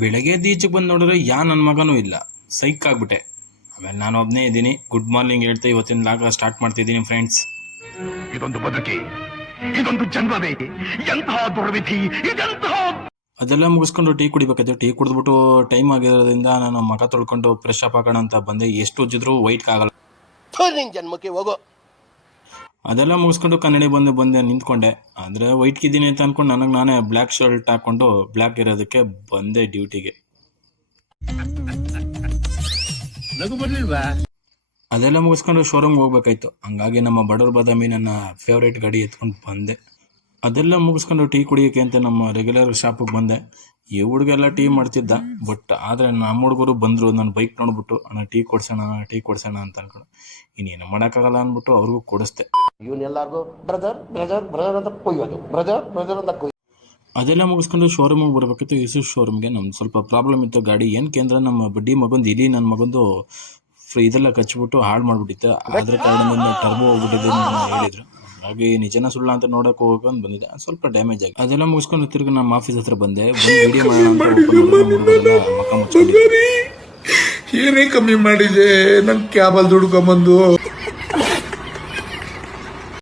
ಬೆಳಗ್ಗೆ ಈಚೆಗೆ ಬಂದು ನೋಡಿದ್ರೆ ನನ್ನ ಮಗನೂ ಇಲ್ಲ. ಸೈಕ್ ಆಗ್ಬಿಟ್ಟೆ. ಆಮೇಲೆ ನಾನು ಒಬ್ಬನೇ ಇದ್ದೀನಿ. ಗುಡ್ ಮಾರ್ನಿಂಗ್ ಹೇಳ್ತಾ ಇವತ್ತಿನ ಲಾಗ ಸ್ಟಾರ್ಟ್ ಮಾಡ್ತಿದ್ದೀನಿ ಫ್ರೆಂಡ್ಸ್. ಇದೊಂದು ಬದುಕಿ, ಇದೊಂದು ಜನ್ಮವೇ, ಎಂತಹ ದುರ್ವಿಧಿ ಇದೆಂತಹ. ಅದೆಲ್ಲ ಮುಗಿಸ್ಕೊಂಡು ಟೀ ಕುಡಿಬೇಕಾಯ್ತು. ಟೀ ಕುಡಿದ್ಬಿಟ್ಟು ಟೈಮ್ ಆಗಿರೋದ್ರಿಂದ ನಾನು ಮಗ ತೊಳ್ಕೊಂಡು ಫ್ರೆಶ್ ಅಪ್ ಆಗೋಣ ಅಂತ ಬಂದೆ. ಎಷ್ಟು ಉಜ್ಜಿದ್ರು ವೈಟ್ ಆಗಲ್ಲ. ಜನ್ಮಕ್ಕೆ ಹೋಗೋ. ಅದೆಲ್ಲ ಮುಗಿಸ್ಕೊಂಡು ಕನ್ನಡಿ ಬಂದೆ ನಿಂತ್ಕೊಂಡೆ. ಅಂದರೆ ವೈಟ್ಗಿದ್ದೀನಿ ಅಂತ ಅಂದ್ಕೊಂಡು ನನಗೆ ನಾನೇ ಬ್ಲ್ಯಾಕ್ ಶರ್ಟ್ ಹಾಕ್ಕೊಂಡು ಬ್ಲ್ಯಾಕ್ ಇರೋದಕ್ಕೆ ಬಂದೆ ಡ್ಯೂಟಿಗೆ. ಅದೆಲ್ಲ ಮುಗಿಸ್ಕೊಂಡು ಶೋರೂಮ್ಗೆ ಹೋಗ್ಬೇಕಾಯ್ತು. ಹಂಗಾಗಿ ನಮ್ಮ ಬಡವ್ರ ಬಾದಾಮಿ ನನ್ನ ಫೇವ್ರೇಟ್ ಗಾಡಿ ಎತ್ಕೊಂಡು ಬಂದೆ. ಅದೆಲ್ಲ ಮುಗಿಸ್ಕೊಂಡು ಟೀ ಕುಡಿಯೋಕ್ಕೆ ಅಂತ ನಮ್ಮ ರೆಗ್ಯುಲರ್ ಶಾಪಿಗೆ ಬಂದೆ. ಈ ಹುಡುಗೆಲ್ಲ ಟೀ ಮಾಡ್ತಿದ್ದ. ಬಟ್ ಆದರೆ ನಮ್ಮ ಹುಡುಗರು ಬಂದರು. ನನ್ನ ಬೈಕ್ ನೋಡ್ಬಿಟ್ಟು ಅಣ್ಣ ಟೀ ಕೊಡ್ಸೋಣ ಅಂತ ಅನ್ಕೊಂಡು ಇನ್ನೇನು ಮಾಡೋಕ್ಕಾಗಲ್ಲ ಅಂದ್ಬಿಟ್ಟು ಅವ್ರಿಗೂ ಕೊಡಿಸ್ದೆ. ಇವನ್ನೆಲ್ಲರಿಗೂ ಬ್ರದರ್ ಬ್ರದರ್ ಬ್ರದರ್ ಅಂತ ಕೊಯ್ಯೋದು, ಬ್ರದರ್ ಬ್ರದರ್ ಅಂತ ಕೊಯ್ಯೋದು. ಅದೆಲ್ಲ ಮುಗಿಸ್ಕೊಂಡು ಶೋರೂಮಿಗೆ ಬರಬೇಕಿತ್ತು. ಇಸು ಶೋರೂಮ್ಗೆ ನಮ್ದು ಸ್ವಲ್ಪ ಪ್ರಾಬ್ಲಮ್ ಇತ್ತು ಗಾಡಿ. ಏನಕ್ಕೆ ಅಂದರೆ ನಮ್ಮ ಬಡ್ಡಿ ಮಗಂದು ಇಲ್ಲಿ ನನ್ನ ಮಗಂದು ಇದೆಲ್ಲ ಕಚ್ಬಿಟ್ಟು ಹಾಳು ಮಾಡಿಬಿಟ್ಟಿತ್ತು. ಅದ್ರ ಕಾರಣದಿಂದ ಟರ್ಬೋ ಹೋಗ್ಬಿಟ್ಟಿದ್ದು ಹೇಳಿದ್ರು. ಹಾಗೆ ನಿಜನ ಸುಳ್ಳ ಅಂತ ನೋಡೋಕೆ ಹೋಗೋದು ಬಂದಿದೆ. ಸ್ವಲ್ಪ ಡ್ಯಾಮೇಜ್ ಆಗಿ ಅದೆಲ್ಲ ಮುಗಿಸ್ಕೊಂಡು ತಿರ್ಗಿ ನಮ್ಮ ಆಫೀಸ್ ಹತ್ರ ಬಂದೆ. ವಿಡಿಯೋ ಮಾಡೋಣ ಅಂತ ಮಕ್ಕ ಮುಚ್ಚಿದ್ದೆ. ಏನೇ ಕಮ್ಮಿ ಮಾಡಿದೆ ನನ್ನ ಕ್ಯಾಬಲ್ಲಿ ದುಡ್ಕೊಂಬಂದು.